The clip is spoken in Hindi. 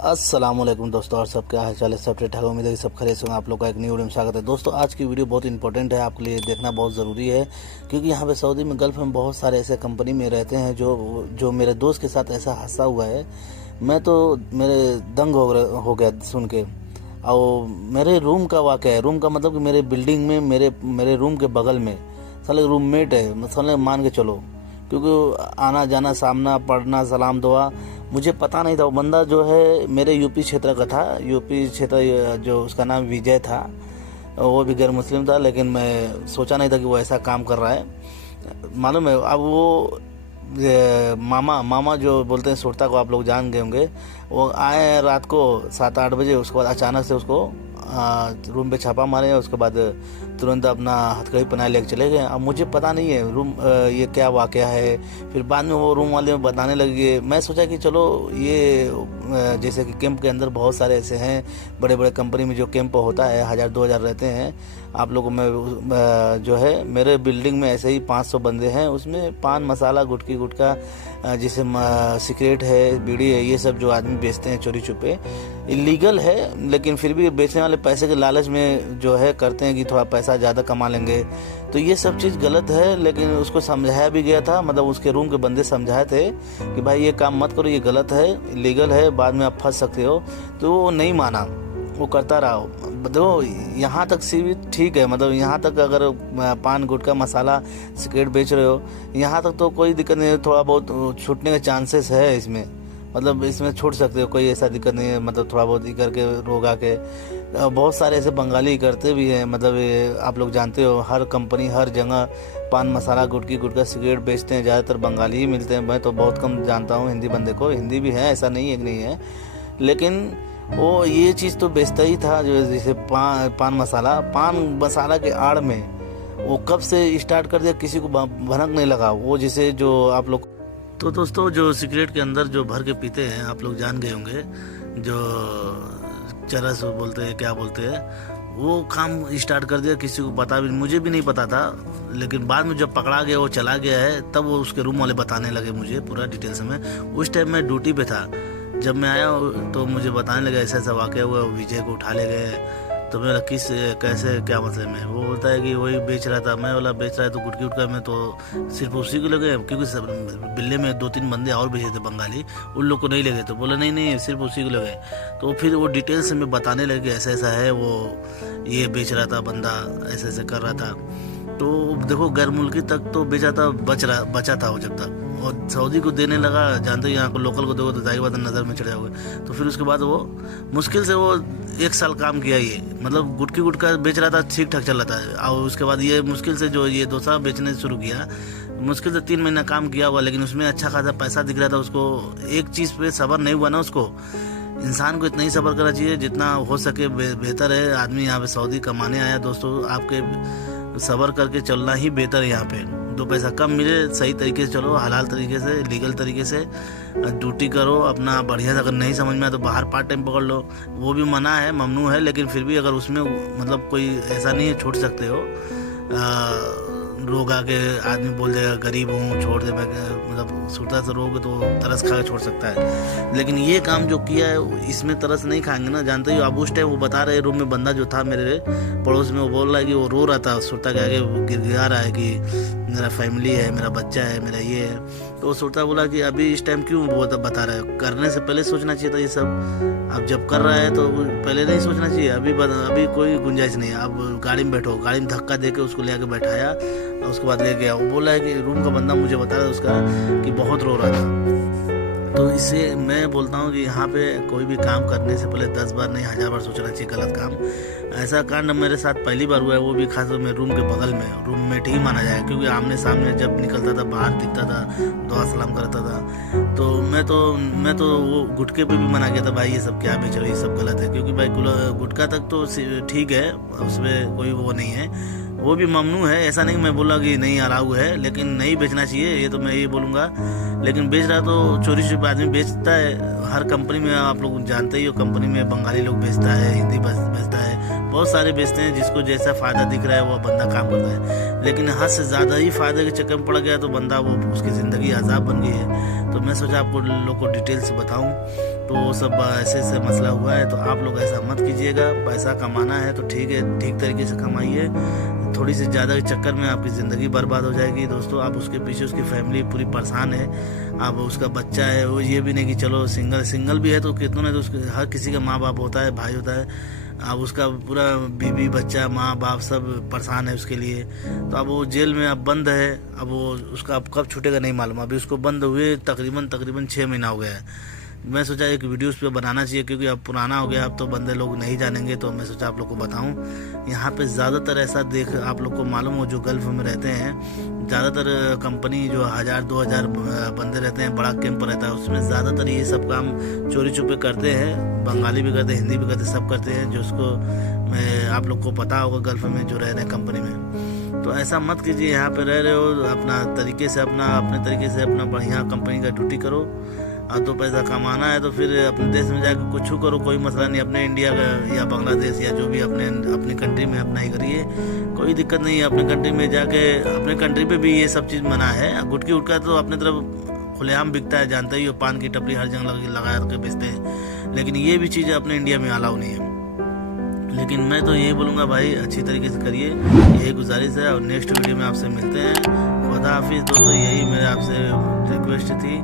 अस्सलामुअलैकुम दोस्तों, और सब क्या हाल चाल है। सब ठीक ठाक, उम्मीद है कि सब खैरियत से होंगे। आप लोग का एक न्यू वीडियो में स्वागत है। दोस्तों आज की वीडियो बहुत इंपॉर्टेंट है, आपके लिए देखना बहुत ज़रूरी है, क्योंकि यहाँ पे सऊदी में गल्फ़ में बहुत सारे ऐसे कंपनी में रहते हैं जो मेरे दोस्त के साथ ऐसा हादसा हुआ है। मैं तो मेरे दंग हो गया सुन के। और मेरे रूम का वाक़या है, रूम का मतलब कि मेरे बिल्डिंग में मेरे रूम के बगल में साले रूममेट है, साले मान के चलो, क्योंकि आना जाना सामना पढ़ना सलाम दुआ मुझे पता नहीं था। वो बंदा जो है मेरे यूपी क्षेत्र का था, यूपी क्षेत्र जो उसका नाम विजय था, वो भी गैर मुस्लिम था, लेकिन मैं सोचा नहीं था कि वो ऐसा काम कर रहा है। मालूम है, अब वो मामा जो बोलते हैं सुरता को, आप लोग जान गए होंगे। वो आए रात को 7-8 बजे, उसके बाद अचानक से उसको रूम पे छापा मारे, उसके बाद तुरंत अपना हथकड़ी पहना लेके चले गए। अब मुझे पता नहीं है रूम ये क्या वाक़या है। फिर बाद में वो रूम वाले बताने लगे। मैं सोचा कि चलो ये जैसे कि कैंप के अंदर बहुत सारे ऐसे हैं, बड़े बड़े कंपनी में जो कैंप होता है 1000-2000 रहते हैं। आप लोगों में जो है मेरे बिल्डिंग में ऐसे ही 500 बंदे हैं, उसमें पान मसाला गुटखा जैसे सिगरेट है, बीड़ी है, ये सब जो आदमी बेचते हैं चोरी छुपे, इलीगल है, लेकिन फिर भी बेचने वाले पैसे के लालच में जो है करते हैं कि थोड़ा पैसा ज़्यादा कमा लेंगे। तो ये सब चीज़ गलत है, लेकिन उसको समझाया भी गया था, मतलब उसके रूम के बंदे समझाए थे कि भाई ये काम मत करो, ये गलत है, इलीगल है, बाद में आप फंस सकते हो। तो वो नहीं माना, वो करता रहा। देखो यहाँ तक सीमित ठीक है, मतलब यहाँ तक अगर पान गुटखा मसाला सिगरेट बेच रहे हो, यहाँ तक तो कोई दिक्कत नहीं है। थोड़ा बहुत छूटने के चांसेस है इसमें, मतलब इसमें छूट सकते हो, कोई ऐसा दिक्कत नहीं है। मतलब थोड़ा बहुत ही करके रोगा के बहुत सारे ऐसे बंगाली करते भी हैं, मतलब आप लोग जानते हो हर कंपनी हर जगह पान मसाला गुटखा सिगरेट बेचते हैं, ज़्यादातर बंगाली ही मिलते हैं। मैं तो बहुत कम जानता हूँ हिंदी बंदे को, हिंदी भी है, ऐसा नहीं है कि नहीं है, लेकिन वो ये चीज़ तो बेचता ही था। जो जैसे पान मसाला के आड़ में वो कब से स्टार्ट कर दिया किसी को भनक नहीं लगा। वो जैसे जो आप लोग तो दोस्तों जो सिगरेट के अंदर जो भर के पीते हैं, आप लोग जान गए होंगे, जो चरस बोलते हैं क्या बोलते हैं, वो काम स्टार्ट कर दिया। किसी को पता भी, मुझे भी नहीं पता था, लेकिन बाद में जब पकड़ा गया, वो चला गया है, तब वो उसके रूम वाले बताने लगे मुझे पूरा डिटेल्स में। उस टाइम मैं ड्यूटी पे था, जब मैं आया तो मुझे बताने लगा ऐसा ऐसा वाक़या हुआ, विजय को उठा ले गए। तो मेरा किस कैसे क्या मतलब में, वो बोलता है कि वही बेच रहा था। मैं बोला बेच रहा है तो गुटखा में तो सिर्फ उसी को लगे, क्योंकि सब बिल्ले में 2-3 बंदे और बेचे थे बंगाली, उन लोग को नहीं लगे। तो बोला नहीं सिर्फ उसी को लगे। तो फिर वो डिटेल्स में बताने लगे ऐसा ऐसा है, वो ये बेच रहा था बंदा, ऐसे ऐसे कर रहा था। तो देखो गैर मुल्की तक तो बेचा था, बचा था वो जब तक, और सऊदी को देने लगा। जानते हो यहाँ को लोकल को देखो तो जाहिर बात नज़र में चढ़ जाओगे। तो फिर उसके बाद वो मुश्किल से वो 1 साल काम किया ये, मतलब गुटखा बेच रहा था, ठीक ठाक चल रहा था। और उसके बाद ये मुश्किल से जो ये डोसा बेचने शुरू किया, मुश्किल से 3 महीना काम किया हुआ, लेकिन उसमें अच्छा खासा पैसा दिख रहा था उसको। एक चीज़ पे सब्र नहीं हुआ ना उसको। इंसान को इतना ही सब्र करना चाहिए जितना हो सके, बेहतर है। आदमी यहाँ पे सऊदी कमाने आया दोस्तों, आपके सब्र करके चलना ही बेहतर है। यहाँ पे 2 पैसा कम मिले, सही तरीके से चलो, हलाल तरीके से, लीगल तरीके से ड्यूटी करो अपना बढ़िया से। अगर नहीं समझ में आया तो बाहर पार्ट टाइम पकड़ लो, वो भी मना है, ममनू है, लेकिन फिर भी अगर उसमें मतलब कोई ऐसा नहीं है, छूट सकते हो। रोग आके आदमी बोल देगा गरीब हूँ छोड़ दे, मतलब सुरता से रोग तो तरस खा के छोड़ सकता है, लेकिन ये काम जो किया है इसमें तरस नहीं खाएंगे ना। जानते हो अब उस टाइम वो बता रहे, रूम में बंदा जो था मेरे पड़ोस में, वो बोल रहा है कि वो रो रहा था सुरता के आगे, गिड़गिड़ा रहा है कि मेरा फैमिली है, मेरा बच्चा है, मेरा ये है। तो सुरता बोला कि अभी इस टाइम क्यों वो बता रहा है, करने से पहले सोचना चाहिए था ये सब। अब जब कर रहा है तो पहले नहीं सोचना चाहिए। अभी कोई गुंजाइश नहीं है। अब गाड़ी में बैठो, गाड़ी में धक्का दे के उसको ले आके बैठाया, उसके बाद ले गया। वो बोला है कि रूम का बंदा मुझे बता रहा है उसका कि बहुत रो रहा था। तो इससे मैं बोलता हूँ कि यहाँ पे कोई भी काम करने से पहले 10 बार नहीं 1000 बार सोचना चाहिए गलत काम। ऐसा कांड मेरे साथ पहली बार हुआ है, वो भी खास तौर में रूम के बगल में, रूममेट ही माना जाए, क्योंकि आमने सामने जब निकलता था, बाहर दिखता था, दुआ सलाम करता था। तो मैं तो वो गुटखे पे भी मना किया था, भाई ये सब क्या बेच रहे हो, ये सब गलत है। क्योंकि भाई गुटखा तक तो ठीक है, उसमें कोई वो नहीं है, वो भी ममनू है। ऐसा नहीं मैं बोला कि नहीं अलाउ है, लेकिन नहीं बेचना चाहिए, ये तो मैं ये बोलूँगा। लेकिन बेच रहा तो चोरी छुपे आदमी बेचता है। हर कंपनी में आप लोग जानते ही हो, कंपनी में बंगाली लोग बेचता है, हिंदी बेचता है, बहुत सारे बेचते हैं। जिसको जैसा फ़ायदा दिख रहा है वो बंदा काम करता है, लेकिन हद से ज़्यादा ही फ़ायदे के चक्कर में पड़ गया तो बंदा वो उसकी ज़िंदगी अजाब बन गई है। तो मैं सोचा आपको लोग को डिटेल से बताऊँ। तो वो सब ऐसे ऐसे मसला हुआ है। तो आप लोग ऐसा मत कीजिएगा। पैसा कमाना है तो ठीक है, ठीक तरीके से कमाइए। थोड़ी सी ज़्यादा के चक्कर में आपकी ज़िंदगी बर्बाद हो जाएगी दोस्तों। आप उसके पीछे उसकी फैमिली पूरी परेशान है। अब उसका बच्चा है, वो ये भी नहीं कि चलो सिंगल भी है तो कितनों ने तो उसके हर किसी का माँ बाप होता है, भाई होता है। अब उसका पूरा बीवी बच्चा माँ बाप सब परेशान है उसके लिए। तो अब वो जेल में अब बंद है। अब वो उसका अब कब छूटेगा नहीं मालूम। अभी उसको बंद हुए तकरीबन 6 महीना हो गया है। मैं सोचा एक वीडियो उस पर बनाना चाहिए, क्योंकि अब पुराना हो गया, अब तो बंदे लोग नहीं जानेंगे। तो मैं सोचा आप लोग को बताऊं। यहाँ पे ज़्यादातर ऐसा आप लोग को मालूम हो, जो गल्फ में रहते हैं, ज़्यादातर कंपनी जो 1000-2000 बंदे रहते हैं, बड़ा कैंप रहता है, उसमें ज़्यादातर ये सब काम चोरी छुपे करते हैं। बंगाली भी करते हैं, हिंदी भी करते हैं, सब करते हैं। जो उसको मैं आप लोग को पता होगा, गल्फ में जो रह रहे हैं कंपनी में। तो ऐसा मत कीजिए। यहाँ पे रह रहे हो अपने तरीके से अपना बढ़िया कंपनी का ड्यूटी करो। और तो पैसा कमाना है तो फिर अपने देश में जाकर कुछ करो, कोई मसला नहीं। अपने इंडिया का या बांग्लादेश या जो भी अपनी कंट्री में अपना ही करिए, कोई दिक्कत नहीं है। अपने कंट्री में जाके अपने कंट्री पे भी ये सब चीज़ मना है। गुटकी उटका तो अपने तरफ खुलेआम बिकता है, जानते ही हो। पान की टपरी हर जगह लगा के बेचते हैं, लेकिन ये भी चीज़ अपने इंडिया में अलाउ नहीं है। लेकिन मैं तो यही बोलूँगा भाई, अच्छी तरीके से करिए, यही गुजारिश है। और नेक्स्ट वीडियो में आपसे मिलते हैं। खुदा हाफिज़ दोस्तों, यही मेरे आपसे रिक्वेस्ट थी।